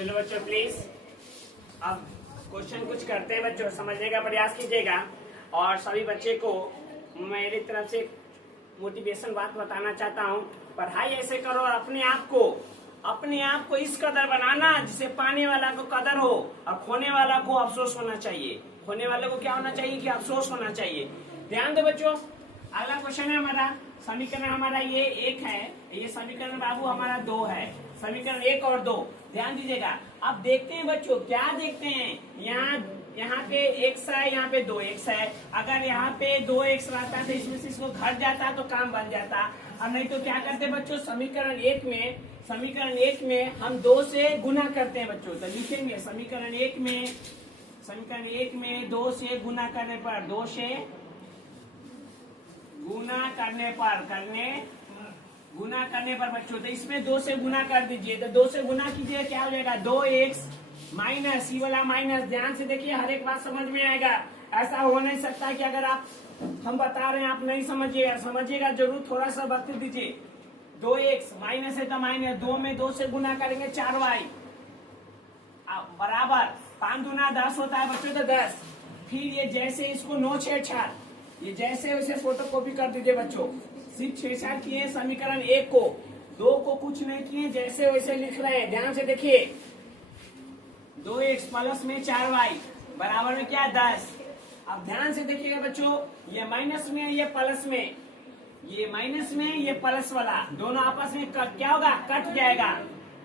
चलो बच्चों प्लीज अब क्वेश्चन कुछ करते हैं बच्चों, समझने का प्रयास कीजिएगा। और सभी बच्चे को मेरी तरफ से मोटिवेशन बात बताना चाहता हूँ, पढ़ाई ऐसे करो और अपने आप को इस कदर बनाना जिससे पाने वाला को कदर हो और खोने वाला को अफसोस होना चाहिए। खोने वाले को क्या होना चाहिए कि अफसोस होना चाहिए। ध्यान दो बच्चों, अगला क्वेश्चन है हमारा, समीकरण हमारा ये 1 है, ये समीकरण बाबू हमारा 2 है, समीकरण 1 और 2। ध्यान दीजिएगा। अब देखते हैं बच्चों, क्या देखते हैं, यहाँ पे x है, यहाँ पे 2x है। अगर यहाँ पे 2x रहता तो इसमें से इसको घट जाता तो काम बन जाता, और नहीं तो क्या करते बच्चों, समीकरण 1 में हम 2 से गुना करते हैं बच्चों। तो लिखेंगे समीकरण 1 में 2 से गुना करने पर, 2 से गुना करने पर बच्चों, तो इसमें 2 से गुना कर दीजिए। तो 2 से गुना कीजिए, क्या हो जाएगा 2x माइनस, ये वाला माइनस। ध्यान से देखिए, हर एक बात समझ में आएगा। ऐसा हो नहीं सकता कि अगर हम बता रहे हैं आप नहीं समझिएगा जरूर, थोड़ा सा वक्त दीजिए। 2x माइनस है तो माइनस, 2 में 2 से गुना करेंगे 4y बराबर 5 दूना 10 होता है बच्चों, तो 10। फिर ये जैसे इसको 9 छेड़छाड़, ये जैसे वैसे फोटो कॉपी कर दीजिए बच्चों। सिर्फ छेड़छाड़ किए समीकरण 1 को, 2 को कुछ नहीं किए, जैसे वैसे लिख रहे हैं। ध्यान से देखिए, 2x प्लस में 4y बराबर में क्या 10। अब ध्यान से देखिएगा बच्चों, ये माइनस में ये प्लस में, ये माइनस में ये प्लस वाला दोनों आपस में क्या होगा, कट जाएगा।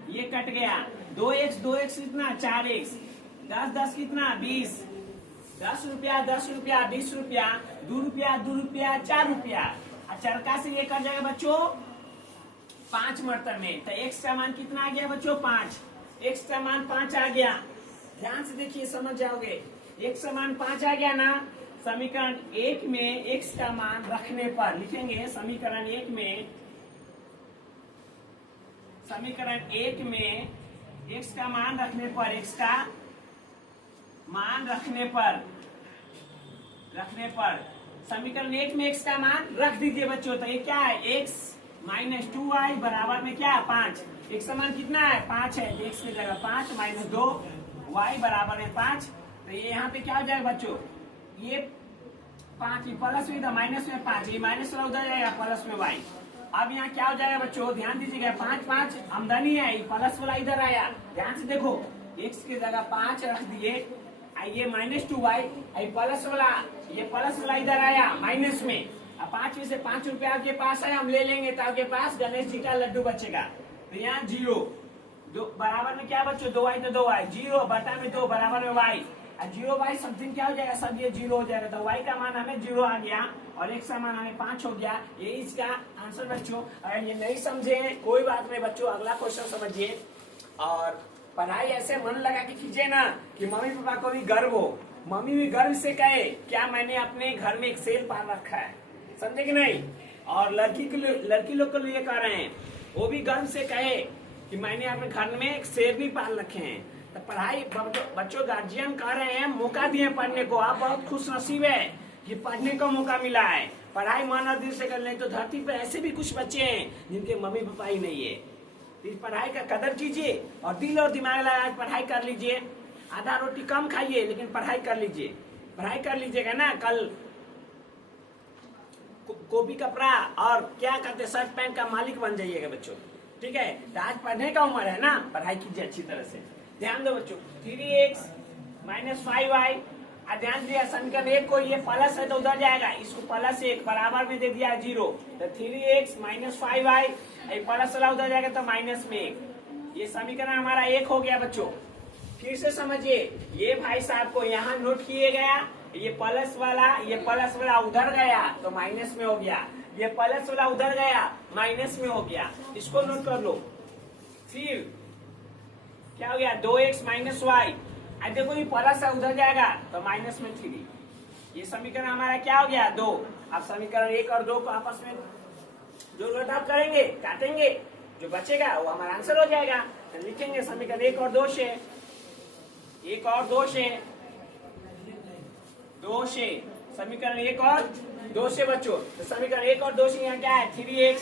ये कट गया। 2x कितना 4x, 10 कितना 20, 10 रुपया 20 रुपया 2 रुपया 4 रुपया। चरका से ये कर जाएगा बच्चों 5 मरतब में। तो x का मान कितना आ गया बच्चों 5, x का मान 5 आ गया। ध्यान से देखिए, समझ जाओगे। x का मान 5 आ गया ना। समीकरण 1 में x का मान रखने पर लिखेंगे, समीकरण 1 में x का मान रखने पर, x का मान रखने पर समीकरण 1 में x का मान रख दीजिए बच्चों। तो ये क्या है, x माइनस 2y बराबर में क्या है 5। x का मान कितना है 5 है, x की जगह 5 माइनस 2y बराबर है 5। तो ये यहाँ पे क्या हो जाएगा बच्चों, ये 5 प्लस में था, माइनस में 5, ये माइनस वाला उधर जाएगा प्लस में y। अब यहाँ क्या हो जाएगा बच्चों, ध्यान दीजिएगा, 5 आमदनी है, प्लस वाला इधर आया। ध्यान से देखो, x की जगह 5 रख दिए, ये माइनस 2y, ये प्लस वाला इधर आया माइनस में। अब 5 में से 5 रुपया आपके पास है, हम ले लेंगे, तो आपके पास गणेश जी का लड्डू बचेगा। तो यहाँ 0 बराबर में क्या बच्चों 2y, तो 2y 0 बटा में 2 बराबर में y, 0y समथिंग क्या हो जाएगा, सब ये 0 हो जाएगा। तो y का मान हमें 0 आ गया और x का मान हमें 5 हो गया। ये इसका आंसर बच्चों। अगर ये नहीं समझे कोई बात नहीं बच्चों, अगला क्वेश्चन समझिए। और पढ़ाई ऐसे मन लगा के कीजिए ना कि मम्मी पापा को भी गर्व हो, मम्मी भी गर्व से कहे क्या मैंने अपने घर में एक शेर पाल रखा है, समझे कि नहीं। और लड़की लोग को लिए कह रहे हैं, वो भी गर्व से कहे कि मैंने अपने घर में एक शेर भी पाल रखे हैं। तो पढ़ाई बच्चों, गार्जियन कह रहे हैं मौका दिए पढ़ने को, आप बहुत खुश नसीब है कि पढ़ने का मौका मिला है। पढ़ाई मन और दिल से कर लें तो धरती पर ऐसे भी कुछ बच्चे हैं जिनके मम्मी पापा ही नहीं है। इस पढ़ाई का कदर कीजिए और दिल और दिमाग लगा पढ़ाई कर लीजिए। आधा रोटी कम खाइए लेकिन पढ़ाई कर लीजिए। पढ़ाई कर लीजिएगा ना, कल कॉपी कपड़ा और क्या कहते शर्ट पैंट का मालिक बन जाइएगा बच्चों, ठीक है। तो आज पढ़ने का उम्र है ना, पढ़ाई कीजिए अच्छी तरह से। ध्यान दो बच्चों, 3x माइनस 5y। ध्यान दिया, समीकरण 1 को ये प्लस है तो उधर जाएगा, इसको प्लस 1 बराबर में दे दिया 0। तो 3x माइनस 5y, प्लस वाला उधर जाएगा तो माइनस में 1। ये समीकरण हमारा 1 हो गया बच्चों। फिर से समझिए, ये भाई साहब को यहाँ नोट किए गया, ये प्लस वाला उधर गया तो माइनस में हो गया, ये प्लस वाला उधर गया माइनस में हो गया, इसको नोट कर लो। फिर क्या हो गया 2x माइनस y, देखो ये प्लस है उधर जाएगा तो माइनस में 3। ये समीकरण हमारा क्या हो गया 2। अब समीकरण 1 और 2 को आपस में जो घटाव करेंगे, काटेंगे, जो बचेगा वो हमारा आंसर हो जाएगा। तो लिखेंगे समीकरण 1 और 2 से, 1 और 2 से समीकरण 1 और 2 से बच्चों। तो समीकरण 1 और 2 से यहाँ क्या है 3x।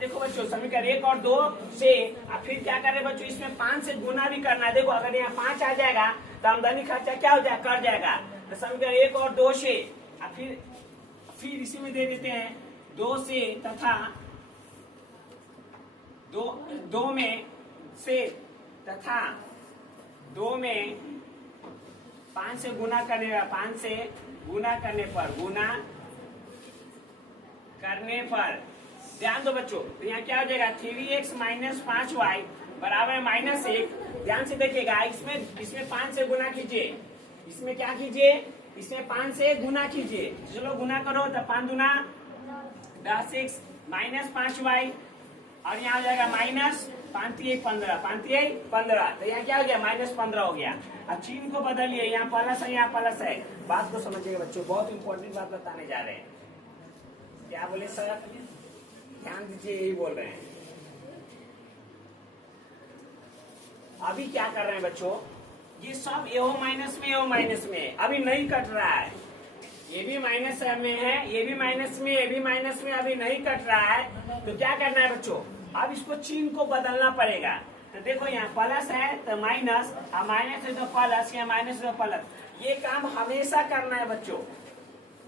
देखो बच्चों समीकरण 1 और 2 से अब फिर क्या कर रहे बच्चों, इसमें 5 से गुना भी करना है। देखो अगर यहाँ 5 आ जाएगा तो आमदनी खर्चा क्या हो जाएगा, कट जाएगा। तो समीकरण 1 और 2 से अब फिर इसी में दे देते हैं 2 से तथा 2 में से तथा 2 में 5 से गुना करने पर 5 से गुना करने पर ध्यान दो बच्चों, तो यहाँ क्या हो जाएगा 3x माइनस 5y बराबर -1। ध्यान से देखिएगा, इसमें 5 से गुना कीजिए, इसमें क्या कीजिए, इसमें 5 से गुना कीजिए। चलो गुना करो तो 5 दूना 10x माइनस 5y और यहाँ हो जाएगा माइनस 5 15। तो यहाँ क्या हो गया -15 हो गया। अब चिन्ह को बदलिए, यहाँ प्लस है यहाँ प्लस है। बात को समझिएगा बच्चों, बहुत इंपॉर्टेंट बात बताने जा रहे हैं। क्या बोले सर, ध्यान दीजिए, यही बोल रहे हैं। अभी क्या कर रहे हैं बच्चों, ये सब एओ माइनस में अभी नहीं कट रहा है। ये भी माइनस में है, ये भी माइनस में, ये भी माइनस में, अभी नहीं कट रहा है। तो क्या करना है बच्चों, अब इसको चिन्ह को बदलना पड़ेगा। तो देखो यहाँ प्लस है तो माइनस, माइनस है तो प्लस, या माइनस है तो प्लस। ये काम हमेशा करना है बच्चों,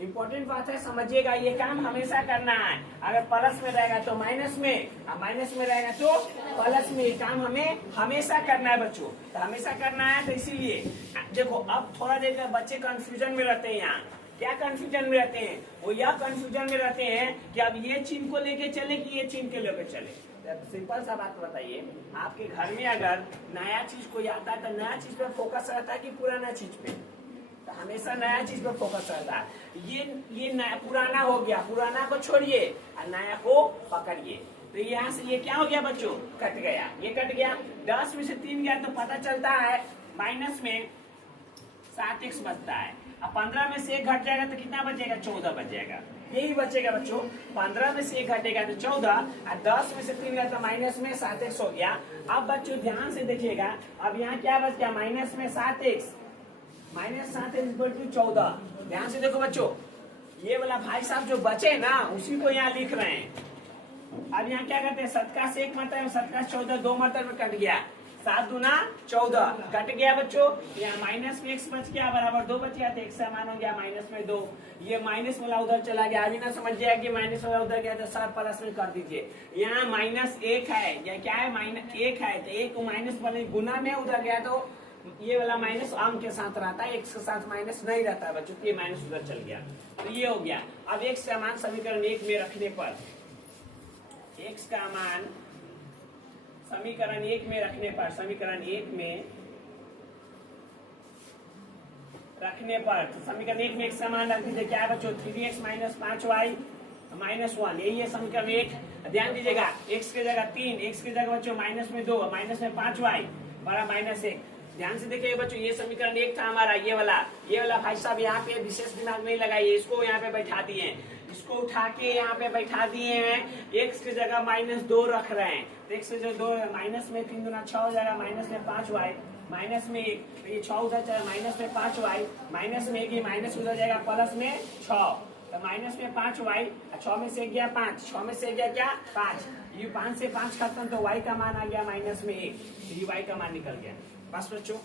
इंपॉर्टेंट बात है, समझिएगा। ये काम हमेशा करना है। अगर प्लस में रहेगा तो माइनस में, माइनस में रहेगा तो प्लस में। ये काम हमें हमेशा करना है बच्चों, तो हमेशा करना है। तो इसीलिए देखो अब थोड़ा देर में बच्चे कंफ्यूजन में रहते हैं। यहाँ क्या कंफ्यूजन में रहते हैं, वो यह कंफ्यूजन में रहते हैं कि अब ये चिन्ह को लेके चले कि ये चिन्ह के लेके चले। सिंपल सा बात बताइए, आपके घर में अगर नया चीज कोई आता है तो नया चीज पे फोकस रहता है कि पुराना चीज पे? तो हमेशा नया चीज पे फोकस रहता है। ये नया पुराना हो गया, पुराना को छोड़िए और नया को पकड़िए। तो यहाँ से ये क्या हो गया बच्चों, कट गया, ये कट गया। 10 में से 3 गया तो पता चलता है माइनस में 7x बचता है। अब 15 में से 1 घट जाएगा तो कितना बचेगा, 14 बच जाएगा। यही बचेगा बच्चों, 15 में से 1 घटेगा तो 14 और 10 में से 3 गया तो माइनस में 7x हो गया। अब बच्चों ध्यान से देखिएगा, अब यहाँ क्या बच गया, माइनस में 7x, minus 7x equal to 14। ध्यान से देखो बच्चों, ये वाला भाई साहब जो बचे ना उसी को यहाँ लिख रहे हैं। अब यहाँ क्या करते हैं, 7 का 1 मरतबा, 7 का 14 2 मरतबा कट गया, 7 दूना 14 कट गया बच्चों। यहाँ माइनस में x बच गया बराबर 2 बच गया, तो x समान हो गया -2। ये माइनस वाला उधर चला गया। अभी ना समझिए कि माइनस वाला उधर गया तो सब प्लस में कर दीजिए। यहाँ -1 है, या क्या है, -1 है तो 1 माइनस वाले गुना में उधर गया तो ये वाला माइनस आम के साथ रहता है, x के साथ माइनस नहीं रहता है बच्चों। ये माइनस उधर चल गया, तो ये हो गया। अब x का मान समीकरण 1 में रखने पर, x का मान समीकरण 1 में रखने पर, समीकरण 1 में रखने पर, तो समीकरण 1 में x का मान रख दीजिए। क्या है बच्चों, 3x माइनस 5y माइनस 1, यही है समीकरण 1। ध्यान दीजिएगा, x की जगह 3, x की जगह बच्चों माइनस में 2, माइनस में 5y बड़ा -1। ध्यान से देखिए बच्चों, ये समीकरण 1 था हमारा, ये वाला भाई साहब यहाँ पे विशेष दिमाग नहीं लगाइए, इसको यहाँ पे बैठा दिए, इसको उठा के यहाँ पे बैठा दिए हैं। x की जगह -2 रख रहे हैं, तो x की जगह 2, माइनस में 3 दूना 6 हो जाएगा, माइनस में 5y, माइनस में 1, तो ये 6 उधर चला, माइनस में 5y, माइनस में 1, माइनस उधर जाएगा प्लस में 6, तो माइनस में 5y, 6 में से 1 गया 5, 6 में से 1 गया क्या 5, ये 5 से 5 खत्म, तो y का मान आ गया -1, तो ये y का मान निकल गया। बस बच्चों।